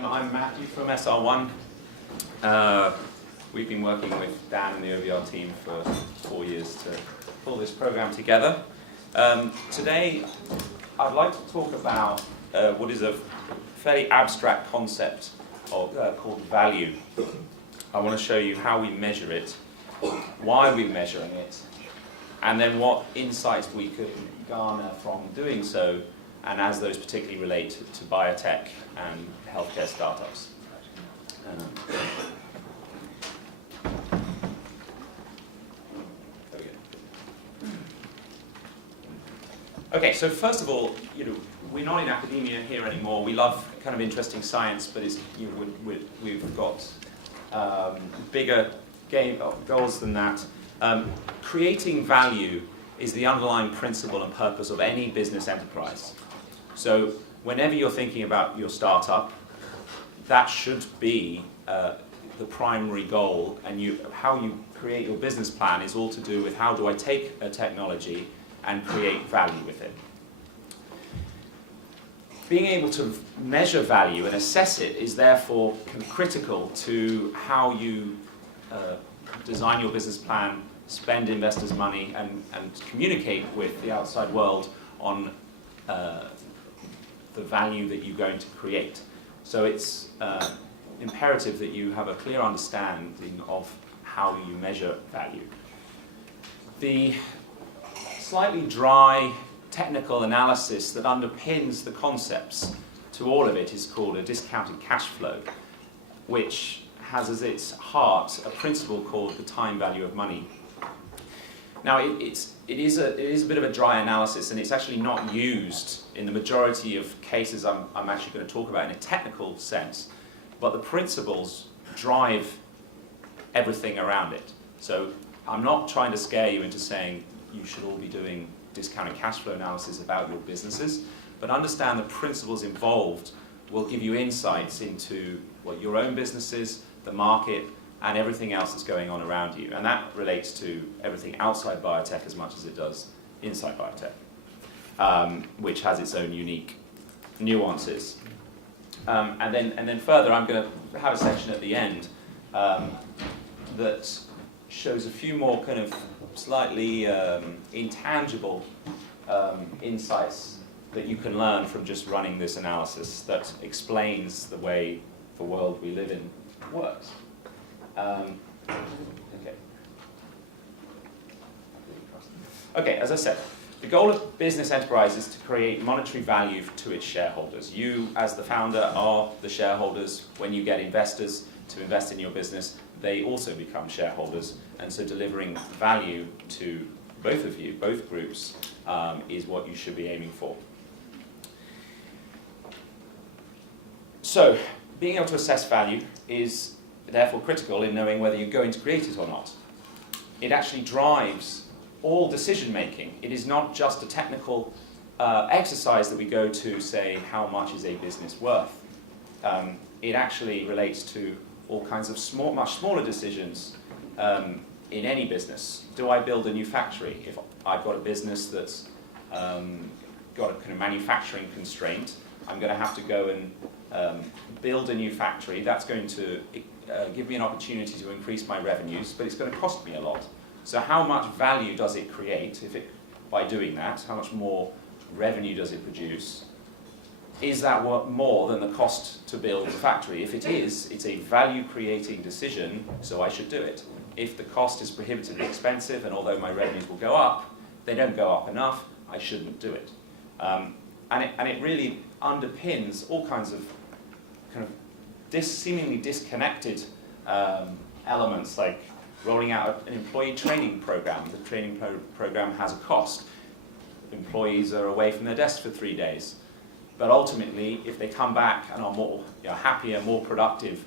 I'm Matthew from SR1. We've been working with Dan and the OVR team for 4 years to pull this program together. Today, I'd like to talk about what is a fairly abstract concept called value. I want to show you how we measure it, why we're measuring it, and then what insights we could garner from doing so, and as those particularly relate to biotech and healthcare startups. Okay, so first of all, we're not in academia here anymore. We love kind of interesting science, but it's, we've got bigger goals than that. Creating value is the underlying principle and purpose of any business enterprise. So whenever you're thinking about your startup, that should be the primary goal, and how you create your business plan is all to do with how do I take a technology and create value with it. Being able to measure value and assess it is therefore critical to how you design your business plan, spend investors' money, and communicate with the outside world on the value that you're going to create. So it's imperative that you have a clear understanding of how you measure value. The slightly dry technical analysis that underpins the concepts to all of it is called a discounted cash flow, which has as its heart a principle called the time value of money. Now, it is a bit of a dry analysis, and it's actually not used in the majority of cases I'm actually going to talk about in a technical sense, but the principles drive everything around it. So I'm not trying to scare you into saying you should all be doing discounted cash flow analysis about your businesses, but understand the principles involved will give you insights into what your own business is, the market, and everything else that's going on around you. And that relates to everything outside biotech as much as it does inside biotech, which has its own unique nuances. And then further, I'm going to have a section at the end that shows a few more kind of slightly intangible insights that you can learn from just running this analysis that explains the way the world we live in works. Okay, as I said, the goal of business enterprise is to create monetary value to its shareholders. You, as the founder, are the shareholders. When you get investors to invest in your business, they also become shareholders, and so delivering value to both of you, both groups, is what you should be aiming for. So, being able to assess value is therefore critical in knowing whether you're going to create it or not. It actually drives all decision making. It is not just a technical exercise that we go to say how much is a business worth. It actually relates to all kinds of much smaller decisions in any business. Do I build a new factory? If I've got a business that's got a kind of manufacturing constraint, I'm going to have to go and build a new factory. That's going to give me an opportunity to increase my revenues, but it's going to cost me a lot. So how much value does it create by doing that? How much more revenue does it produce? Is that more than the cost to build the factory? If it is, it's a value-creating decision, so I should do it. If the cost is prohibitively expensive, and although my revenues will go up, they don't go up enough, I shouldn't do it. And it really underpins all kinds of kind of seemingly disconnected elements, like rolling out an employee training program. The training program has a cost. Employees are away from their desks for 3 days. But ultimately, if they come back and are more happier, more productive,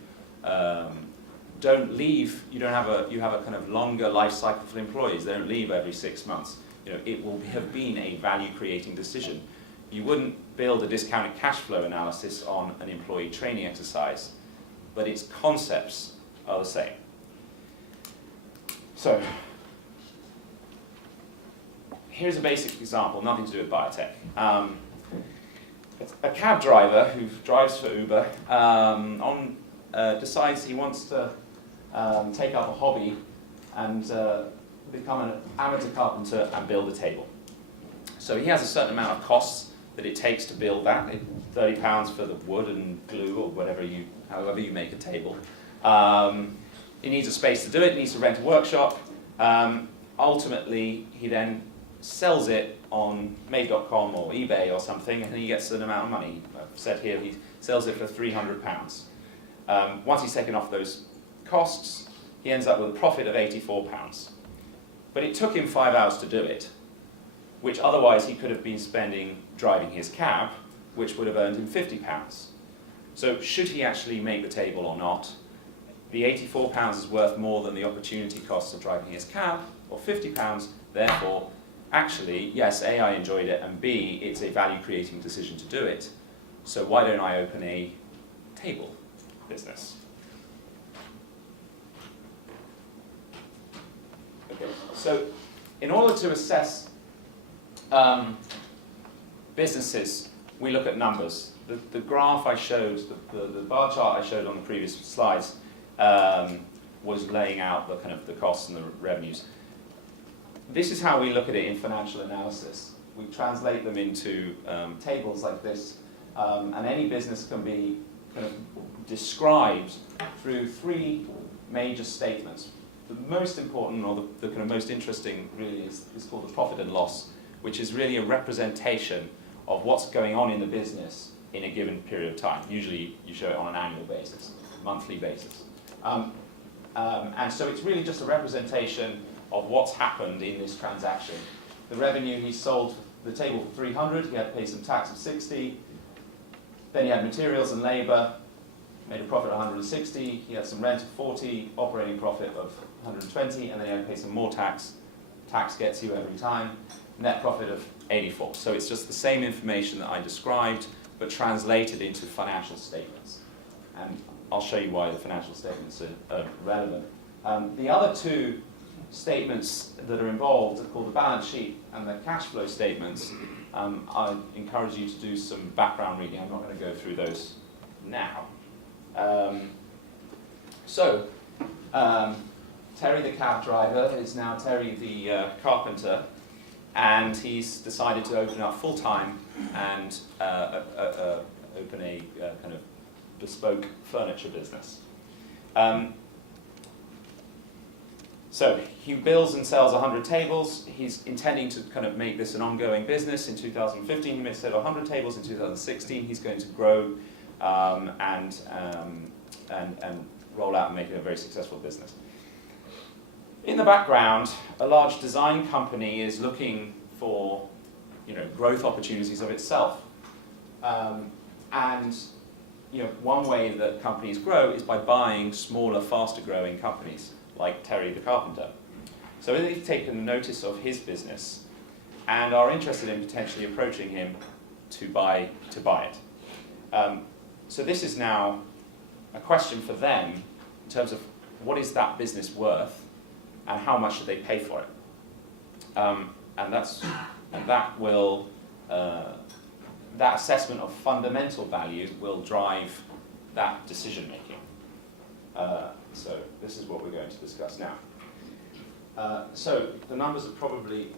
don't leave. You have a kind of longer life cycle for employees. They don't leave every 6 months. It will have been a value-creating decision. You wouldn't build a discounted cash flow analysis on an employee training exercise, but its concepts are the same. So, here's a basic example, nothing to do with biotech. a cab driver who drives for Uber decides he wants to take up a hobby and become an amateur carpenter and build a table. So he has a certain amount of costs that it takes to build that. £30 for the wood and glue or however you make a table. He needs a space to do it, he needs to rent a workshop. Ultimately, he then sells it on made.com or eBay or something, and he gets an amount of money. I've said here he sells it for £300. Once he's taken off those costs, he ends up with a profit of £84. But it took him 5 hours to do it, which otherwise he could have been spending driving his cab, which would have earned him £50. So should he actually make the table or not? The £84 is worth more than the opportunity costs of driving his cab, or £50, therefore, actually, yes, A, I enjoyed it, and B, it's a value-creating decision to do it. So why don't I open a table business? Okay, so in order to assess businesses, we look at numbers. The graph I showed, the bar chart I showed on the previous slides, was laying out the costs and the revenues. This is how we look at it in financial analysis. We translate them into tables like this, and any business can be kind of described through 3 major statements. The most important, or the kind of most interesting, really, is called the profit and loss, which is really a representation of what's going on in the business in a given period of time. Usually, you show it on an annual basis, monthly basis. And so it's really just a representation of what's happened in this transaction. The revenue, he sold the table for 300, he had to pay some tax of 60, then he had materials and labor, made a profit of 160, he had some rent of 40, operating profit of 120, and then he had to pay some more tax. Tax gets you every time, net profit of 84. So it's just the same information that I described, but translated into financial statements. And I'll show you why the financial statements are relevant. The other 2 statements that are involved are called the balance sheet and the cash flow statements. I encourage you to do some background reading. I'm not going to go through those now. Terry the cab driver is now Terry the carpenter, and he's decided to open up full-time and open a kind of bespoke furniture business. So he builds and sells 100 tables. He's intending to kind of make this an ongoing business. In 2015, he said 100 tables. In 2016, he's going to grow and roll out and make it a very successful business. In the background, a large design company is looking for, growth opportunities of itself. One way that companies grow is by buying smaller, faster-growing companies, like Terry the carpenter. So they've taken notice of his business and are interested in potentially approaching him to buy it. So this is now a question for them in terms of what is that business worth and how much should they pay for it. That assessment of fundamental value will drive that decision making. So this is what we're going to discuss now. So the numbers are probably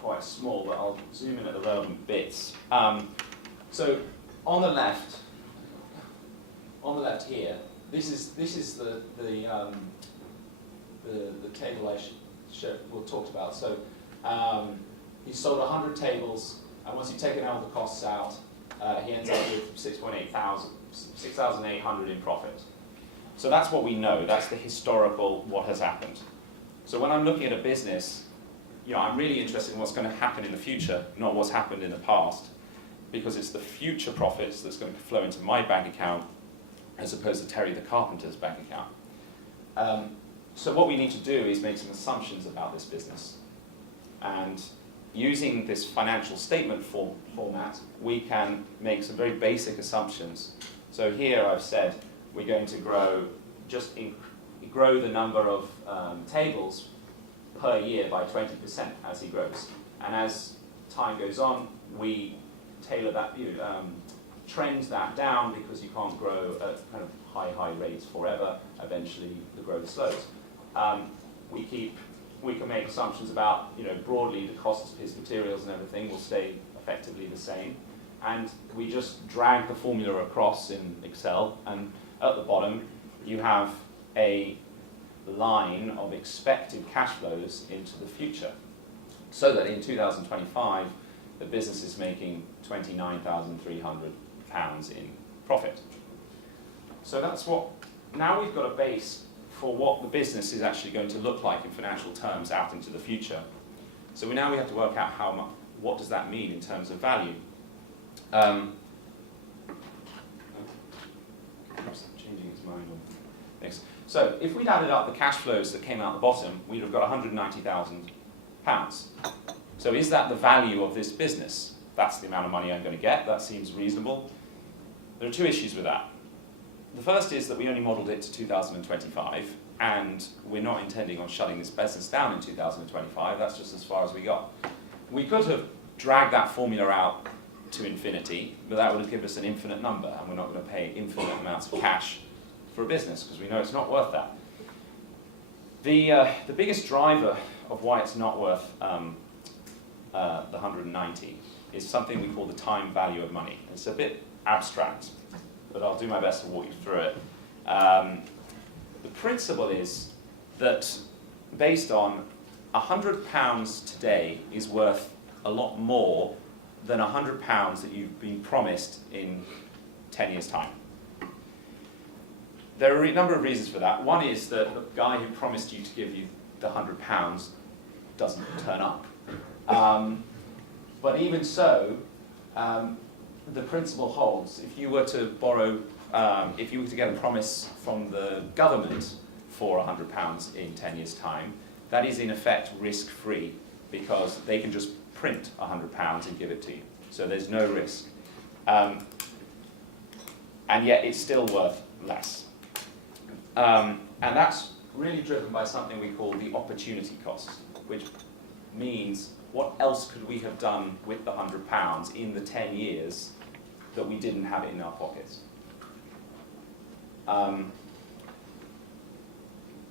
quite small, but I'll zoom in at the relevant bits. So on the left here, this is the table we talked about. So he sold 100 tables, and once you've taken all the costs out, he ends up with 6,800 in profit. So that's what we know. That's the historical what has happened. So when I'm looking at a business, I'm really interested in what's going to happen in the future, not what's happened in the past, because it's the future profits that's going to flow into my bank account as opposed to Terry the carpenter's bank account. So what we need to do is make some assumptions about this business. And using this financial statement format, we can make some very basic assumptions. So here I've said we're going to grow the number of tables per year by 20% as he grows. And as time goes on, we tailor that, trend that down because you can't grow at kind of high rates forever. Eventually, the growth slows. We can make assumptions about, broadly the costs of his materials and everything will stay effectively the same. And we just drag the formula across in Excel, and at the bottom you have a line of expected cash flows into the future. So that in 2025, the business is making £29,300 in profit. So that's what, now we've got a base for what the business is actually going to look like in financial terms out into the future. So now we have to work out how much, what does that mean in terms of value. Perhaps changing its mind on this. So if we'd added up the cash flows that came out the bottom, we'd have got £190,000. So is that the value of this business? That's the amount of money I'm going to get. That seems reasonable. There are two issues with that. The first is that we only modelled it to 2025, and we're not intending on shutting this business down in 2025. That's just as far as we got. We could have dragged that formula out to infinity, but that would have given us an infinite number, and we're not going to pay infinite amounts of cash for a business because we know it's not worth that. The biggest driver of why it's not worth the 190 is something we call the time value of money. It's a bit abstract, but I'll do my best to walk you through it. The principle is that based on £100 today is worth a lot more than £100 that you've been promised in 10 years' time. There are a number of reasons for that. One is that the guy who promised you to give you the £100 doesn't turn up. But even so, the principle holds. If you were to borrow, if you were to get a promise from the government for £100 in 10 years' time, that is in effect risk-free because they can just print £100 and give it to you. So there's no risk. And yet it's still worth less. And that's really driven by something we call the opportunity cost, which means what else could we have done with the £100 in the 10 years that we didn't have it in our pockets.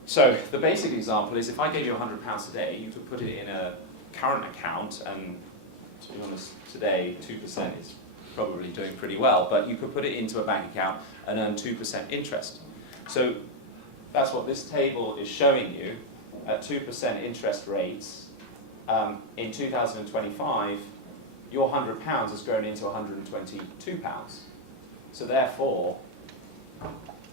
So the basic example is if I gave you £100 today, you could put it in a current account, and to be honest, today 2% is probably doing pretty well, but you could put it into a bank account and earn 2% interest. So that's what this table is showing you at 2% interest rates. In 2025, your £100 has grown into £122. So therefore,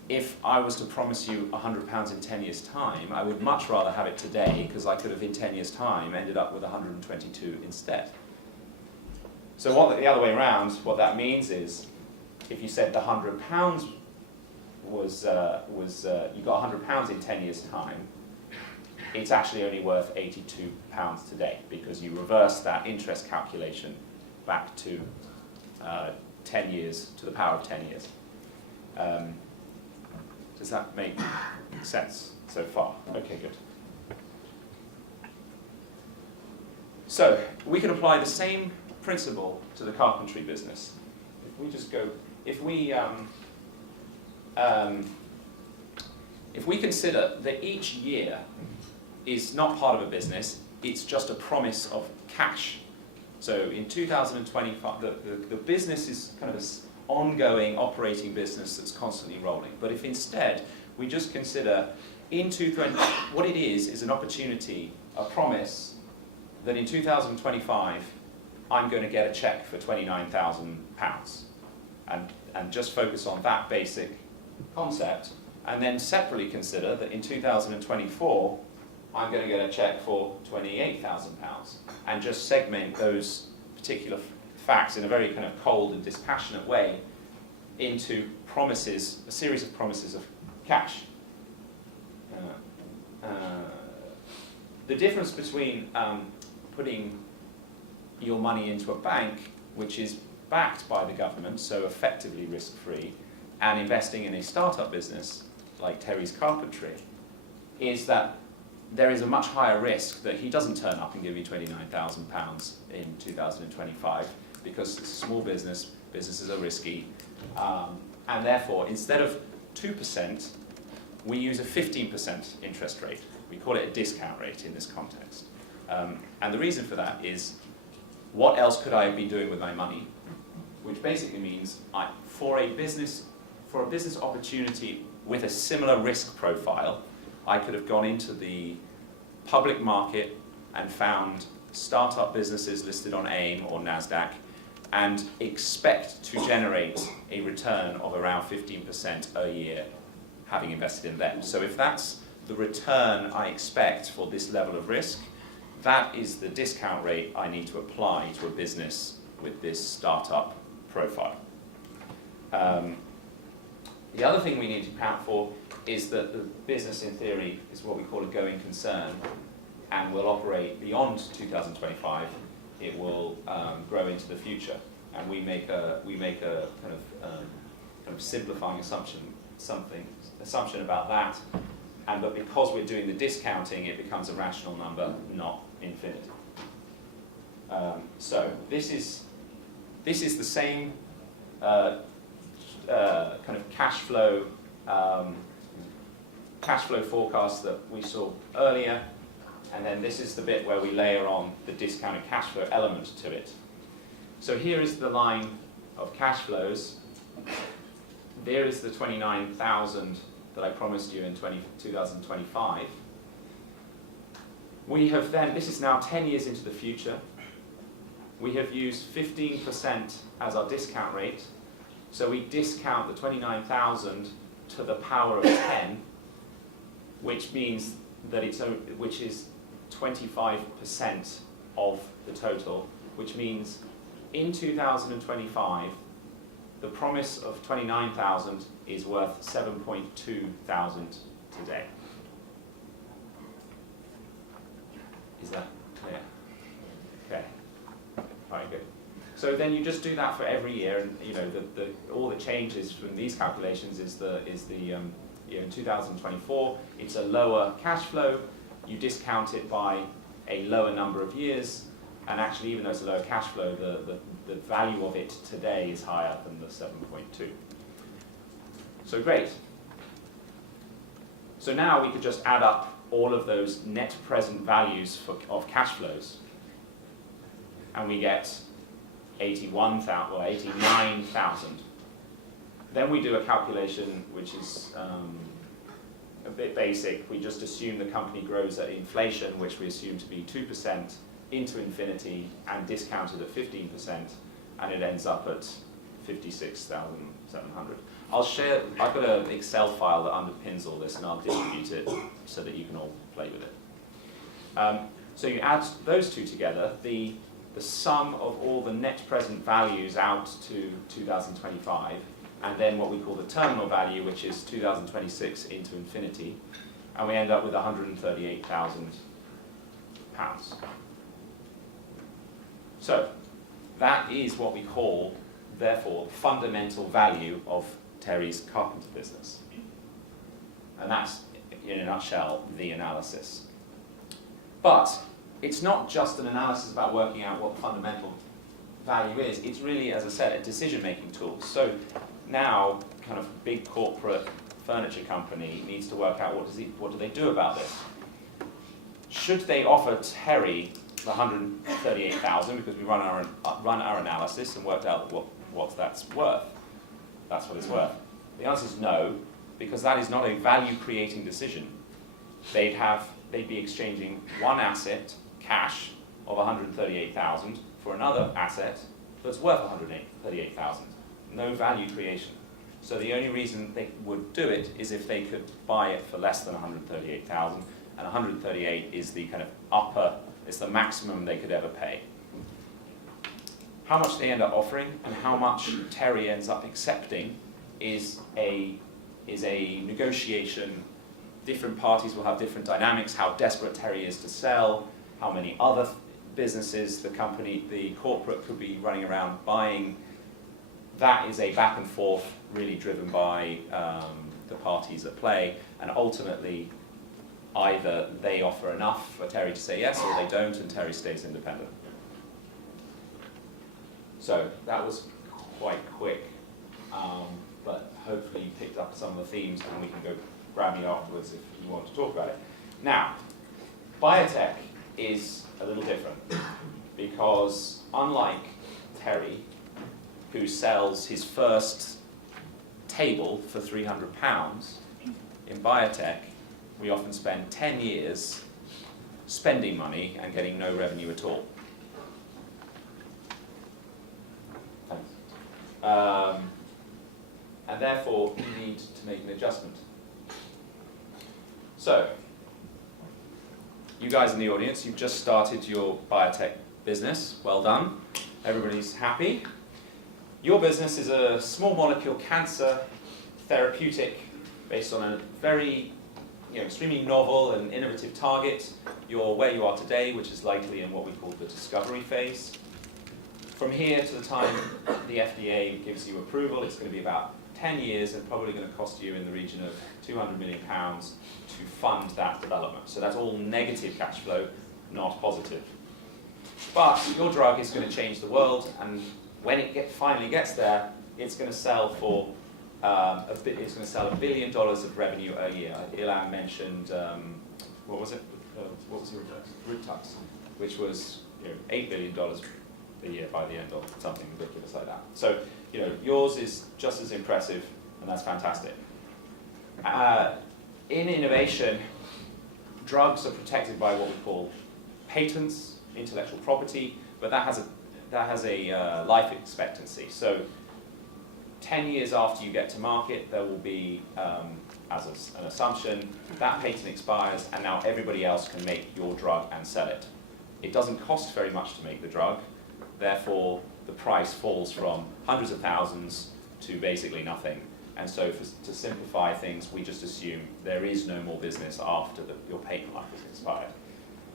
if I was to promise you £100 in 10 years' time, I would much rather have it today because I could have in 10 years' time ended up with 122 instead. So the other way around, what that means is, if you said the £100 was you got £100 in 10 years' time, it's actually only worth £82 today because you reverse that interest calculation back to 10 years, to the power of 10 years. Does that make sense so far? Okay, good. So we can apply the same principle to the carpentry business. If we just go, if we consider that each year is not part of a business, it's just a promise of cash. So in 2025, the business is kind of this ongoing operating business that's constantly rolling. But if instead we just consider what it is an opportunity, a promise that in 2025 I'm going to get a check for £29,000 and just focus on that basic concept, and then separately consider that in 2024 I'm going to get a check for £28,000 and just segment those particular facts in a very kind of cold and dispassionate way into promises, a series of promises of cash. The difference between putting your money into a bank, which is backed by the government, so effectively risk-free, and investing in a startup business like Terry's Carpentry, is that there is a much higher risk that he doesn't turn up and give you £29,000 in 2025, because it's a small business, businesses are risky, and therefore instead of 2%, we use a 15% interest rate. We call it a discount rate in this context. And the reason for that is, what else could I be doing with my money? Which basically means for a business opportunity with a similar risk profile, I could have gone into the public market and found startup businesses listed on AIM or NASDAQ and expect to generate a return of around 15% a year having invested in them. So if that's the return I expect for this level of risk, that is the discount rate I need to apply to a business with this startup profile. The other thing we need to account for is that the business, in theory, is what we call a going concern and will operate beyond 2025. It will grow into the future, and we make a kind of simplifying assumption about that. But because we're doing the discounting, it becomes a rational number, not infinity. So this is the same kind of cash flow forecast that we saw earlier, and then this is the bit where we layer on the discounted cash flow element to it. So here is the line of cash flows. There is the 29,000 that I promised you in 2025. We have then, this is now 10 years into the future. We have used 15% as our discount rate. So we discount the 29,000 to the power of 10, which means that which is 25% of the total, which means in 2025, the promise of 29,000 is worth 7.2 thousand today. Is that clear? Okay. Very good. So then you just do that for every year, and you know all the changes from these calculations is in 2024 it's a lower cash flow. You discount it by a lower number of years, and actually, even though it's a lower cash flow, the value of it today is higher than the 7.2. So great. So now we could just add up all of those net present values of cash flows, and we get 81,000 or 89,000. Then we do a calculation which is a bit basic. We just assume the company grows at inflation, which we assume to be 2%, into infinity, and discounted at 15%, and it ends up at 56,700. I've got an Excel file that underpins all this, and I'll distribute it so that you can all play with it. So you add those two together, the sum of all the net present values out to 2025, and then what we call the terminal value, which is 2026 into infinity, and we end up with £138,000. So that is what we call, therefore, fundamental value of Terry's carpenter business. And that's, in a nutshell, the analysis. But it's not just an analysis about working out what the fundamental value is. It's really, as I said, a decision-making tool. So now, kind of big corporate furniture company needs to work out what do they do about this. Should they offer Terry the 138,000 because we run our analysis and worked out what that's worth? That's what it's worth. The answer is no, because that is not a value-creating decision. They'd be exchanging one asset, cash, of 138,000 for another asset that's worth 138,000. No value creation. So the only reason they would do it is if they could buy it for less than 138,000, and 138 is the kind of upper, it's the maximum they could ever pay. How much they end up offering and how much Terry ends up accepting is a negotiation. Different parties will have different dynamics, how desperate Terry is to sell, how many other businesses the corporate could be running around buying. That is a back and forth really driven by the parties at play, and ultimately either they offer enough for Terry to say yes, or they don't, and Terry stays independent. So that was quite quick, but hopefully you picked up some of the themes, and we can go grab me afterwards if you want to talk about it. Now, biotech is a little different, because unlike Terry, who sells his first table for £300, in biotech, we often spend 10 years spending money and getting no revenue at all. And therefore, you need to make an adjustment. So, you guys in the audience, you've just started your biotech business. Well done. Everybody's happy. Your business is a small molecule cancer therapeutic based on a very extremely novel and innovative target. You're where you are today, which is likely in what we call the discovery phase. From here to the time the FDA gives you approval, it's going to be about 10 years and probably going to cost you in the region of £200 million to fund that development. So that's all negative cash flow, not positive. But your drug is going to change the world, and when it finally gets there, it's going to sell for it's going to sell $1 billion of revenue a year. Ilan mentioned what was it? What was Ritux, which was $8 billion a year by the end of something ridiculous like that. So yours is just as impressive, and that's fantastic. In innovation, drugs are protected by what we call patents, intellectual property, but that has a life expectancy. So 10 years after you get to market, there will be, as an assumption, that patent expires, and now everybody else can make your drug and sell it. It doesn't cost very much to make the drug, therefore the price falls from hundreds of thousands to basically nothing. And so to simplify things, we just assume there is no more business after your patent life has expired.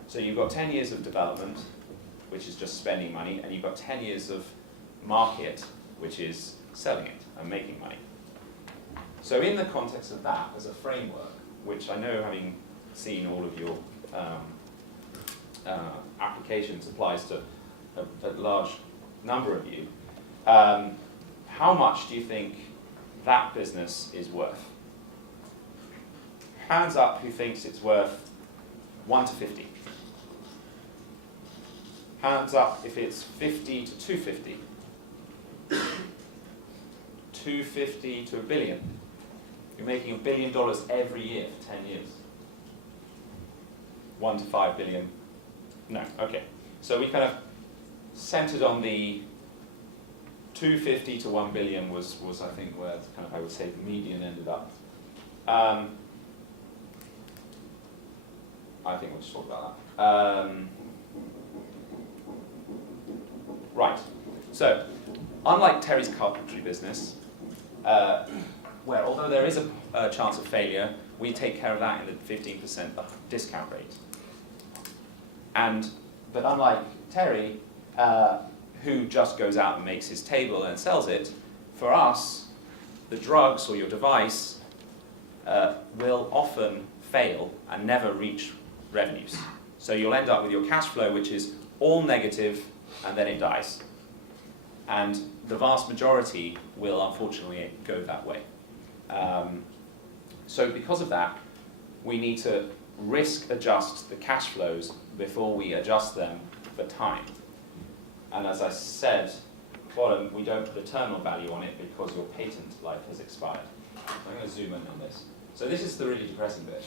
So you've got 10 years of development, which is just spending money, and you've got 10 years of market, which is selling it and making money. So in the context of that, as a framework, which I know, having seen all of your applications, applies to a large number of you, how much do you think that business is worth? Hands up who thinks it's worth 1 to 50. Hands up if it's 50 to 250. 250 to $1 billion. You're making $1 billion every year for 10 years. 1 to 5 billion. No, okay. So we kind of centered on the 250 to 1 billion was I think where kind of I would say the median ended up. I think we'll just talk about that. Right. So, unlike Terry's carpentry business, where although there is a chance of failure, we take care of that in the 15% discount rate. But unlike Terry, who just goes out and makes his table and sells it, for us, the drugs or your device will often fail and never reach revenues. So you'll end up with your cash flow, which is all negative, and then it dies. And the vast majority will unfortunately go that way. So because of that, we need to risk adjust the cash flows before we adjust them for time. And as I said, bottom, we don't put a terminal value on it because your patent life has expired. So I'm going to zoom in on this. So this is the really depressing bit.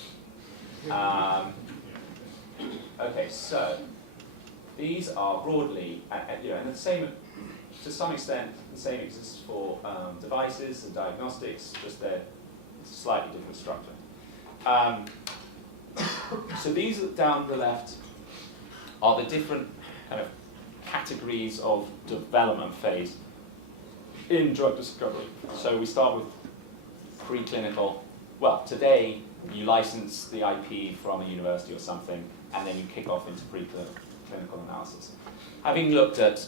Okay, so these are broadly, and the same, to some extent, the same exists for devices and diagnostics, just it's a slightly different structure. So these down the left are the different kind of categories of development phase in drug discovery. So we start with preclinical. Well, today you license the IP from a university or something, and then you kick off into preclinical analysis. Having looked at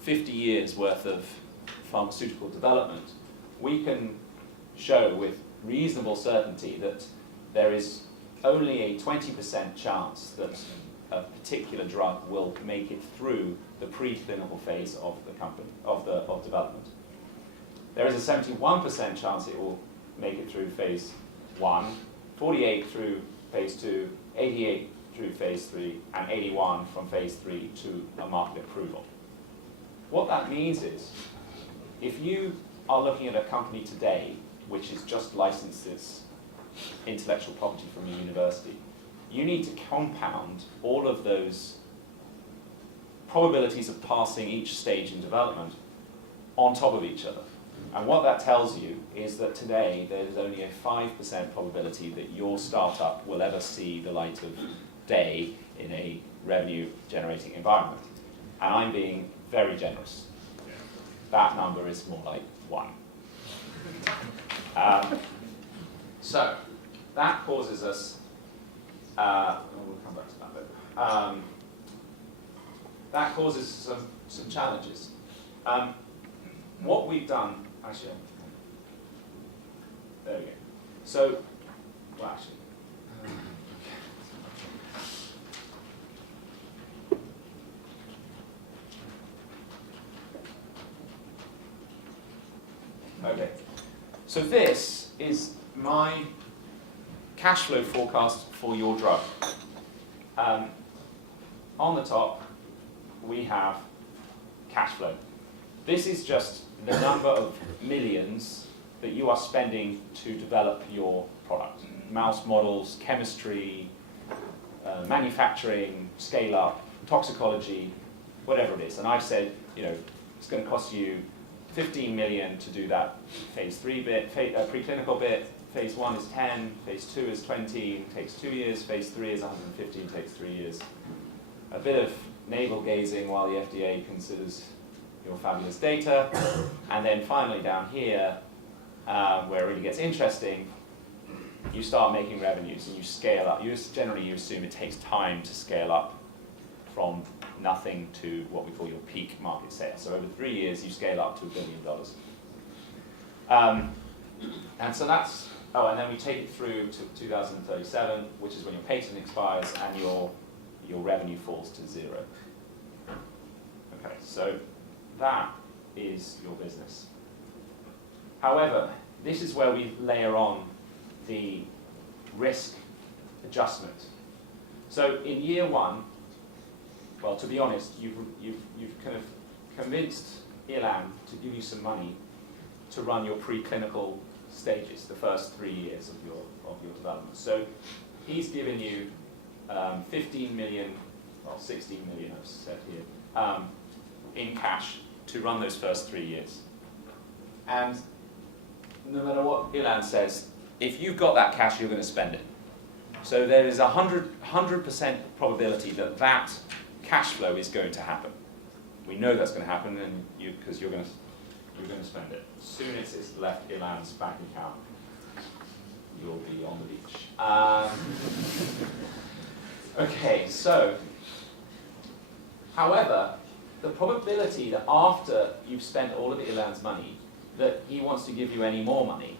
50 years worth of pharmaceutical development, we can show with reasonable certainty that there is only a 20% chance that a particular drug will make it through the preclinical phase of the company, of development. There is a 71% chance it will make it through phase 1, 48 through phase 2, 88 through phase 3, and 81 from phase 3 to a market approval. What that means is, if you are looking at a company today which has just licensed its intellectual property from a university, you need to compound all of those probabilities of passing each stage in development on top of each other. And what that tells you is that today there's only a 5% probability that your startup will ever see the light of day in a revenue-generating environment. And I'm being very generous. That number is more like 1. So that causes us, we'll come back to that later. That causes some challenges. What we've done, actually, there we go. So, well, actually, okay. So this is my cash flow forecast for your drug. On the top, we have cash flow. This is just the number of millions that you are spending to develop your product. Mouse models, chemistry, manufacturing, scale up, toxicology, whatever it is. And I've said, it's going to cost you 15 million to do that phase 3 bit, preclinical bit. Phase 1 is 10, phase 2 is 20, takes 2 years, phase 3 is 115, takes 3 years. A bit of navel gazing while the FDA considers your fabulous data. And then finally down here, where it really gets interesting, you start making revenues and you scale up. Generally, you assume it takes time to scale up from nothing to what we call your peak market sale. So over 3 years, you scale up to $1 billion. And so that's, and then we take it through to 2037, which is when your patent expires and your revenue falls to 0. Okay, so that is your business. However, this is where we layer on the risk adjustment. So in year 1, well, to be honest, you've kind of convinced Ilan to give you some money to run your preclinical stages, the first 3 years of your development. So he's given you 15 million, well, 16 million I've said here, in cash to run those first 3 years. And no matter what Ilan says, if you've got that cash, you're going to spend it. So there is a 100% probability that that cash flow is going to happen. We know that's going to happen, and because you're going to spend it. As soon as it's left Ilan's bank account, you'll be on the beach. Okay, so, however, the probability that after you've spent all of Ilan's money, that he wants to give you any more money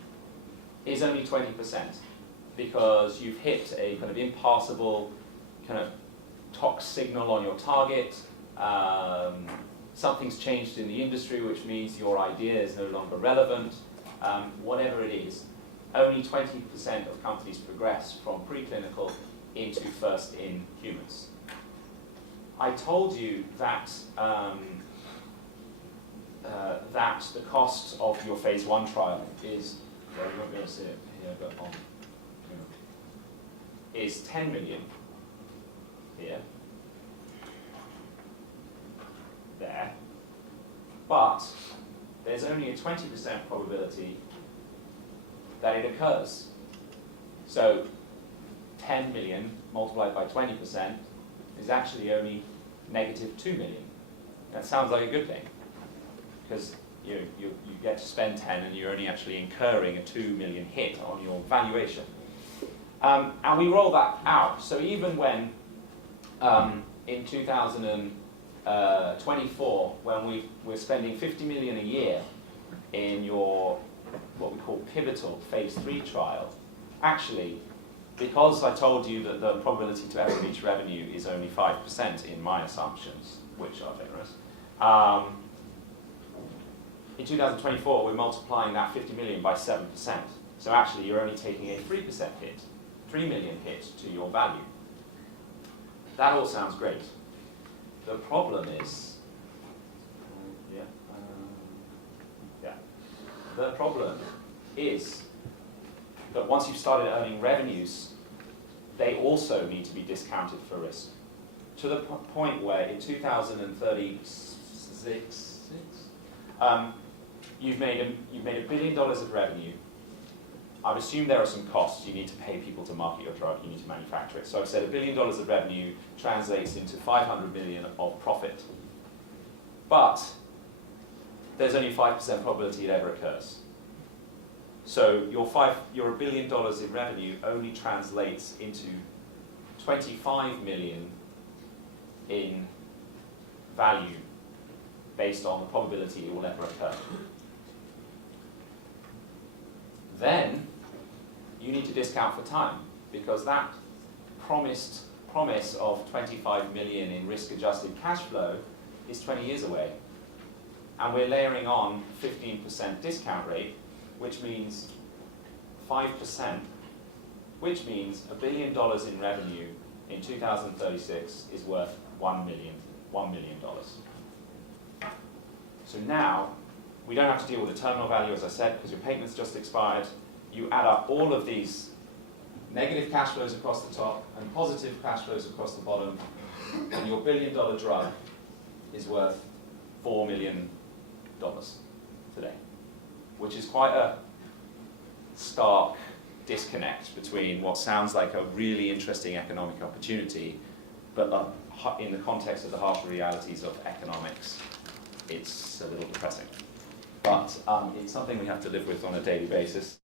is only 20%, because you've hit a kind of impassable kind of tox signal on your target. Something's changed in the industry, which means your idea is no longer relevant. Whatever it is, only 20% of companies progress from preclinical into first in humans. I told you that that the cost of your phase 1 trial is, well, you won't be able to see it here, but is 10 million here, there, but there's only a 20% probability that it occurs. So 10 million multiplied by 20% is actually only negative 2 million. That sounds like a good thing, because you get to spend 10 and you're only actually incurring a 2 million hit on your valuation. And we roll that out. So even when in 2024, when we're spending 50 million a year in your what we call pivotal phase 3 trial, actually because I told you that the probability to ever reach revenue is only 5% in my assumptions, which are generous, in 2024 we're multiplying that 50 million by 7%. So actually you're only taking a 3% hit, 3 million hit to your value. That all sounds great. The problem is, the problem is that once you've started earning revenues, they also need to be discounted for risk. To the point where in 2036, you've made $1 billion of revenue. I've assumed there are some costs. You need to pay people to market your drug, you need to manufacture it. So I've said $1 billion of revenue translates into 500 million of profit. But there's only 5% probability it ever occurs. So your $1 billion in revenue only translates into 25 million in value based on the probability it will ever occur. Then you need to discount for time, because that promise of 25 million in risk-adjusted cash flow is 20 years away. And we're layering on 15% discount rate, which means 5%, which means $1 billion in revenue in 2036 is worth $1 million. So now, we don't have to deal with the terminal value, as I said, because your patent's just expired. You add up all of these negative cash flows across the top and positive cash flows across the bottom, and your $1 billion drug is worth $4 million today, which is quite a stark disconnect between what sounds like a really interesting economic opportunity, but in the context of the harsh realities of economics, it's a little depressing. But it's something we have to live with on a daily basis.